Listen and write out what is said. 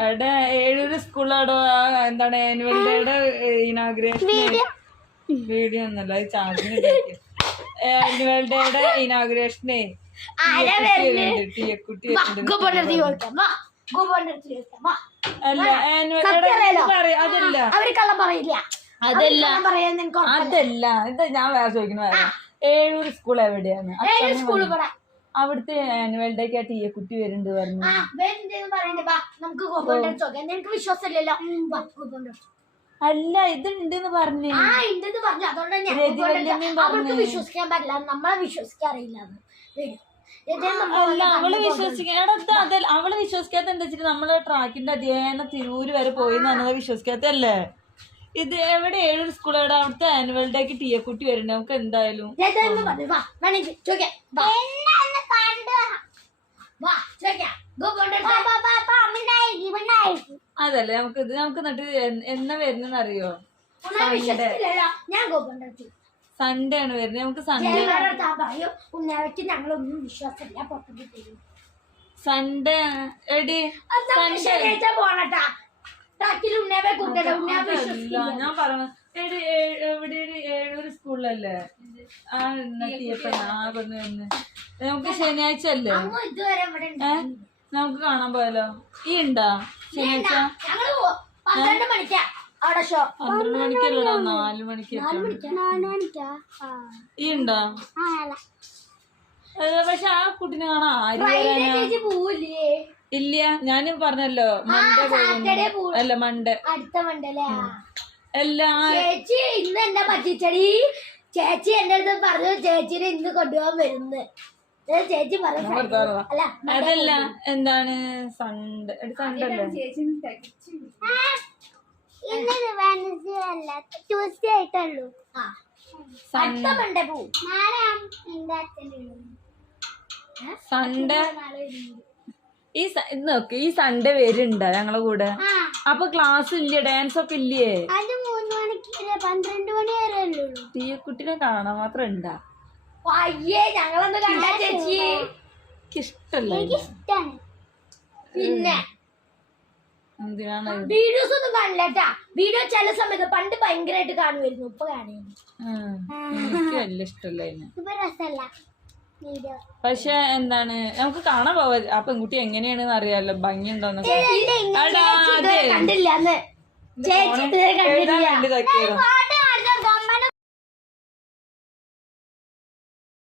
അവിടെ ഏഴൂര് സ്കൂളാടോ എന്താണ് ആനുവൽ ഡേയുടെ ഇനാഗ്രേഷൻ വീഡിയോ ഒന്നല്ല അത് ചാർജിന് ആനുവൽ ഡേയുടെ ഇനാഗ്രേഷനേ ടീയക്കുട്ടി അല്ല ആനുവൽ അതല്ല അതല്ല ഇത് ഞാൻ വേറെ ചോദിക്കണ ഏഴൂര് സ്കൂൾ എവിടെയാണ് അവിടുത്തെ ആനുവൽ ഡേക്ക് ആ ടീയക്കുട്ടി വരുന്നുണ്ട് പറഞ്ഞു അല്ല ഇതുണ്ടെന്ന് പറഞ്ഞു വിശ്വസിക്കാൻ പറ്റില്ല നമ്മളെ വിശ്വസിക്കാറില്ല അല്ല അവള് അവള് വിശ്വസിക്കാത്ത എന്താ വെച്ചിട്ട് നമ്മളെ ട്രാക്കിന്റെ അധ്യയനം തിരൂര് വരെ പോയി എന്നത് വിശ്വസിക്കാത്തല്ലേ ഇത് എവിടെ ഏഴൊരു സ്കൂൾ എവിടെ അവിടുത്തെ ആനുവൽ ഡേക്ക് ടീയക്കുട്ടി വരുന്നുണ്ട് നമുക്ക് എന്തായാലും അതല്ലേ നമുക്ക് ഇത് നമുക്ക് എന്നിട്ട് എന്നാ വരുന്നെന്ന് അറിയോ സൺഡേ ആണ് വരുന്നത് നമുക്ക് സൺഡേ എടി ഞാൻ പറഞ്ഞു എവിടെ ഏഴൂര് സ്കൂളിലല്ലേ ആ നമുക്ക് ശനിയാഴ്ച അല്ലേ നമുക്ക് കാണാൻ പോയാലോ ഈ ഉണ്ടാ ശനിയാഴ്ച 12 മണിക്കല്ലടാ 4 മണിക്ക് ഈ ഉണ്ടാ പക്ഷെ ആ കുട്ടിനെ കാണാൻ ആരും ഇല്ല ഞാനും പറഞ്ഞല്ലോ മൺഡേ അല്ല മൺഡേ അടുത്ത മൺഡേ എല്ലാ ചേച്ചി ഇന്ന് എന്നെ പറ്റിച്ചടി ചേച്ചി എന്റെ അടുത്ത് പറഞ്ഞു ചേച്ചിനെ ഇന്ന് കൊണ്ടുപോകാൻ വരുന്നു ചേച്ചി പറഞ്ഞു അതല്ല എന്താണ് സൺഡേ സൺഡേ അല്ലേ ട്യൂസ്ഡേ ആയിട്ടുള്ളൂ അടുത്ത മൺഡേ പോവും സൺഡേ നോക്ക് ഈ സൺഡേ വരുന്നുണ്ടോ ഞങ്ങളെ കൂടെ അപ്പൊ ക്ലാസ് ഇല്ലേ ഡാൻസ് ഒക്കെ ഇല്ലേ 12 മണി വരെ ടീയക്കുട്ടിനെ കാണാൻ മാത്രം ഉണ്ടാ ഞങ്ങളൊന്ന് കണ്ടാ ചേച്ചി ഇഷ്ടല്ല പിന്നെ എന്തിനാണ് വീഡിയോസ് ഒന്നും കാണില്ലട്ടാ വീഡിയോ ചില സമയത്ത് പണ്ട് ഭയങ്കരമായിട്ട് കാണുമായിരുന്നു ഇപ്പൊ കാണുന്നു എനിക്ക് വലിയ ഇഷ്ടല്ല പക്ഷെ എന്താണ് നമുക്ക് കാണാൻ പോവാ ആ പെൺകുട്ടി എങ്ങനെയാണെന്ന് അറിയാലോ ഭംഗി ഉണ്ടോന്നൊക്കെ കണ്ടില്ല